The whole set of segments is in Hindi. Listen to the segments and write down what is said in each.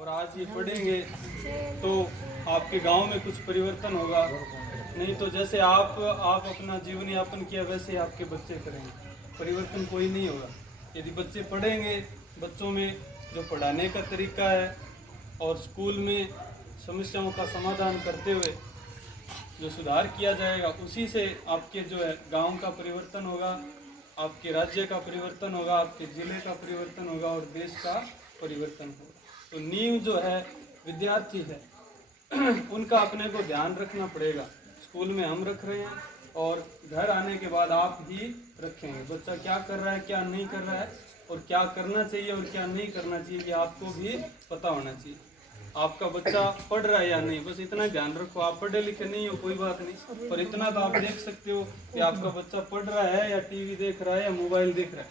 और आज ये पढ़ेंगे तो आपके गांव में कुछ परिवर्तन होगा। नहीं तो जैसे आप अपना जीवन यापन किया वैसे ही आपके बच्चे करेंगे, परिवर्तन कोई नहीं होगा। यदि बच्चे पढ़ेंगे, बच्चों में जो पढ़ाने का तरीका है और स्कूल में समस्याओं का समाधान करते हुए जो सुधार किया जाएगा, उसी से आपके जो है गांव का परिवर्तन होगा, आपके राज्य का परिवर्तन होगा, आपके ज़िले का परिवर्तन होगा और देश का परिवर्तन होगा। तो नींव जो है विद्यार्थी है उनका अपने को ध्यान रखना पड़ेगा। स्कूल में हम रख रहे हैं और घर आने के बाद आप ही रखेंगे। बच्चा क्या कर रहा है, क्या नहीं कर रहा है और क्या करना चाहिए और क्या नहीं करना चाहिए, कि आपको भी पता होना चाहिए। आपका बच्चा पढ़ रहा है या नहीं, बस इतना ध्यान रखो। आप पढ़े लिखे नहीं हो कोई बात नहीं, पर इतना तो आप देख सकते हो कि आपका बच्चा पढ़ रहा है या टीवी देख रहा है या मोबाइल देख रहा है,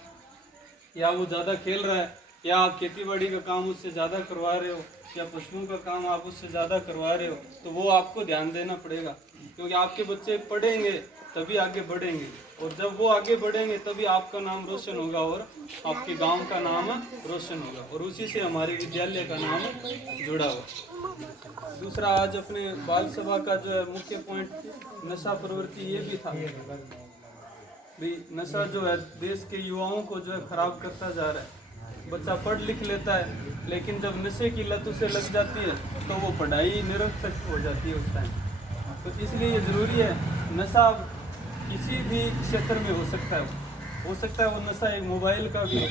या वो ज़्यादा खेल रहा है, या आप खेती बाड़ी का काम उससे ज़्यादा करवा रहे हो, या पशुओं का काम आप उससे ज़्यादा करवा रहे हो। तो वो आपको ध्यान देना पड़ेगा, क्योंकि आपके बच्चे पढ़ेंगे तभी आगे बढ़ेंगे, और जब वो आगे बढ़ेंगे तभी आपका नाम रोशन होगा और आपके गांव का नाम रोशन होगा, और उसी से हमारे विद्यालय का नाम जुड़ा हुआ। दूसरा, आज अपने बाल सभा का जो है मुख्य पॉइंट नशा प्रवृत्ति ये भी था। भी नशा जो है देश के युवाओं को जो है खराब करता जा रहा है। बच्चा पढ़ लिख लेता है, लेकिन जब नशे की लत उसे लग जाती है तो वो पढ़ाई निरर्थक हो जाती है उस टाइम। तो इसलिए ये ज़रूरी है, नशा किसी भी क्षेत्र में हो सकता है वो नशा एक मोबाइल का भी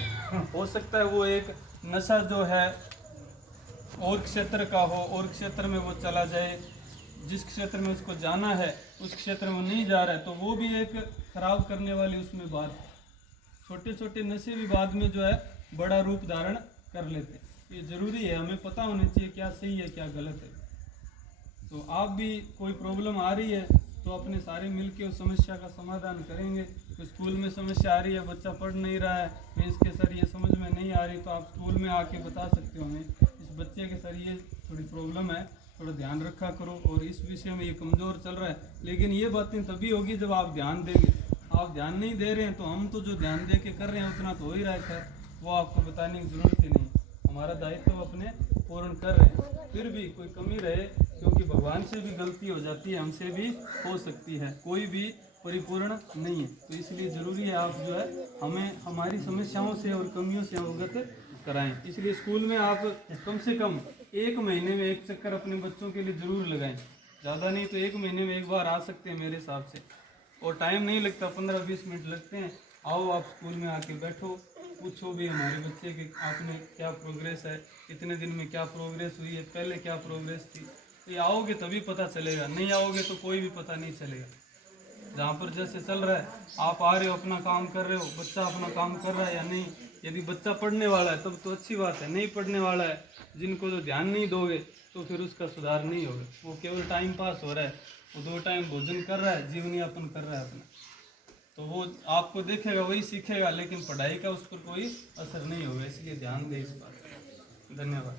हो सकता है, वो एक नशा जो है और क्षेत्र का हो, और क्षेत्र में वो चला जाए, जिस क्षेत्र में उसको जाना है उस क्षेत्र में वो नहीं जा रहा है, तो वो भी एक खराब करने वाली उसमें बात है। छोटे छोटे नशे भी बाद में जो है बड़ा रूप धारण कर लेते हैं। ये ज़रूरी है, हमें पता होना चाहिए क्या सही है क्या गलत है। तो आप भी कोई प्रॉब्लम आ रही है तो अपने सारे मिलके उस समस्या का समाधान करेंगे। तो स्कूल में समस्या आ रही है, बच्चा पढ़ नहीं रहा है, तो इसके सर ये समझ में नहीं आ रही, तो आप स्कूल में आके बता सकते हो हमें, इस बच्चे के सर ये थोड़ी प्रॉब्लम है, थोड़ा ध्यान रखा करो, और इस विषय में ये कमज़ोर चल रहा है। लेकिन ये बातें तभी होगी जब आप ध्यान देंगे। आप ध्यान नहीं दे रहे हैं तो हम तो जो ध्यान दे के कर रहे हैं उतना तो हो ही रहा है, खैर वो आपको बताने की ज़रूरत ही नहीं। हमारा दायित्व तो अपने पूर्ण कर रहे हैं, फिर भी कोई कमी रहे, क्योंकि भगवान से भी गलती हो जाती है, हमसे भी हो सकती है, कोई भी परिपूर्ण नहीं है। तो इसलिए ज़रूरी है आप जो है हमें हमारी समस्याओं से और कमियों से अवगत कराएं। इसलिए स्कूल में आप कम से कम 1 महीने में 1 चक्कर अपने बच्चों के लिए ज़रूर लगाएं। ज़्यादा नहीं तो 1 महीने में 1 बार आ सकते हैं मेरे हिसाब से, और टाइम नहीं लगता, 15-20 मिनट लगते हैं। आओ आप स्कूल में आके बैठो, पूछो भी हमारे बच्चे के आपने क्या प्रोग्रेस है, इतने दिन में क्या प्रोग्रेस हुई है, पहले क्या प्रोग्रेस थी। तो ये आओगे तभी पता चलेगा, नहीं आओगे तो कोई भी पता नहीं चलेगा। जहाँ पर जैसे चल रहा है, आप आ रहे हो अपना काम कर रहे हो, बच्चा अपना काम कर रहा है या नहीं। यदि बच्चा पढ़ने वाला है तब तो अच्छी बात है, नहीं पढ़ने वाला है, जिनको तो ध्यान नहीं दोगे तो फिर उसका सुधार नहीं होगा। वो केवल टाइम पास हो रहा है, वो 2 टाइम भोजन कर रहा है, जीवन यापन कर रहा है अपना, तो वो आपको देखेगा वही सीखेगा, लेकिन पढ़ाई का उस पर कोई असर नहीं होगा। इसलिए ध्यान दें इस बात। धन्यवाद।